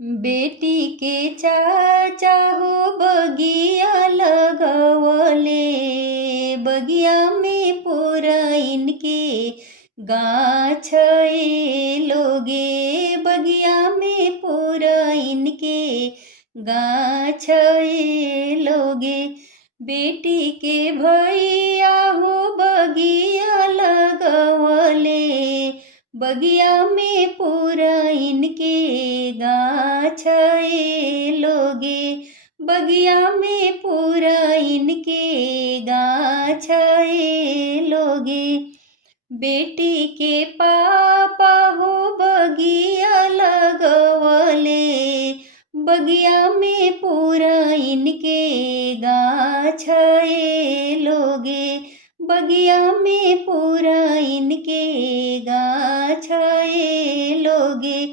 बेटी के चाचा हो बगिया लगवले, बगिया में पुरैन के गाछ लोगे, बगिया में पुरैन के गाछ लोगे। बेटी के भैया हो बगिया लगवले, बगिया में पुरैन के गाछ लोगे, बगिया में पुरैन के गाछ लोगे। बेटी के पापा हो बगिया लगवले, बगिया में पुरैन के गाछ लोगे, बगिया में पुरैन के गाछ लोगे।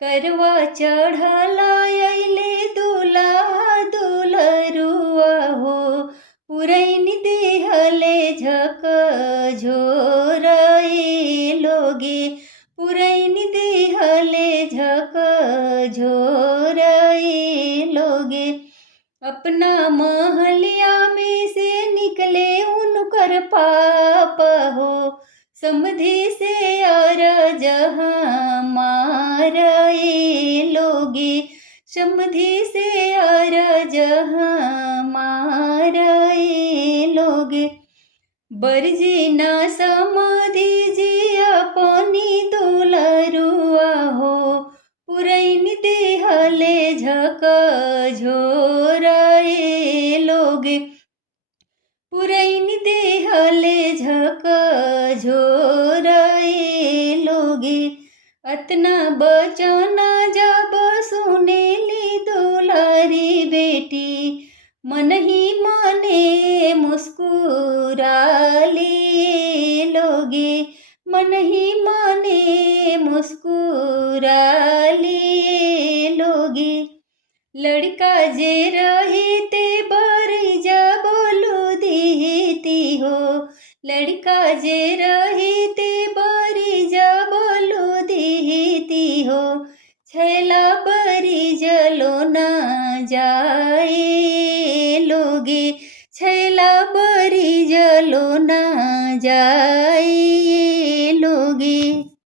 करवा चढ़ल अइले दुल्हा दुल्हरुआ हो, पुरैन देहले झकझोर लोगे, पुरैन देहले झकझोर लोगे। अपना महलिया में से निकले उनकर पापा हो, समधि से अरज हमार लोगे, समधि से अरज हमार लोगे। बरजी ना समधि जी अपनी दुल्हरुआ हो, पुरैन देहले झकझोर लोगे, पुरैन देहले झकझोर लोगे। अतना बचन जब सुनेली दुलारी बेटी, मन ही मने मुस्कुराली लोगे, मन ही मने मुस्कुराली लोगे। लड़का जे रहे ते बरिजा बोलू देती हो, लड़का